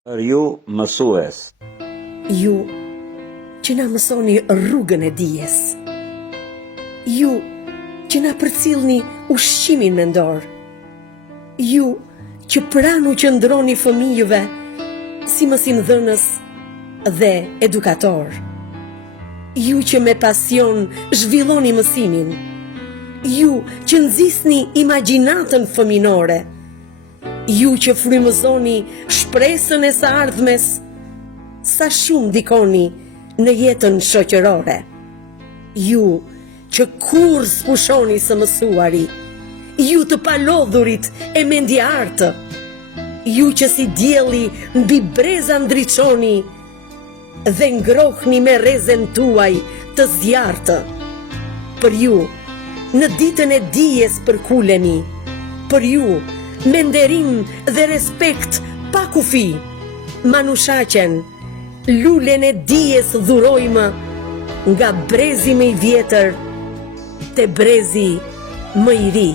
Për ju mësues. Ju që na mësoni rrugën e dijes. Ju që na përcillni ushqimin mendor. Ju që pranë u qëndroni fëmijëve si mësimdhënës dhe edukator. Ju që me pasion zhvilloni mësimin. Ju që nxisni imagjinatën fëminore. Ju që frymëzoni shpresën e së ardhmes, sa shumë ndikoni në jetën shoqërore. Ju që kur s'pushoni së mësuari, ju të palodhurit e mendjartë, ju që si dielli mbi breza ndriçoni dhe ngrohni me rrezen tuaj të zjartë. Për ju, në ditën e dijes përkulemi, për ju, me nderim dhe respekt pa kufi, manushaqen, lulen e dijes dhurojmë nga brezi më i vjetër te brezi më i ri.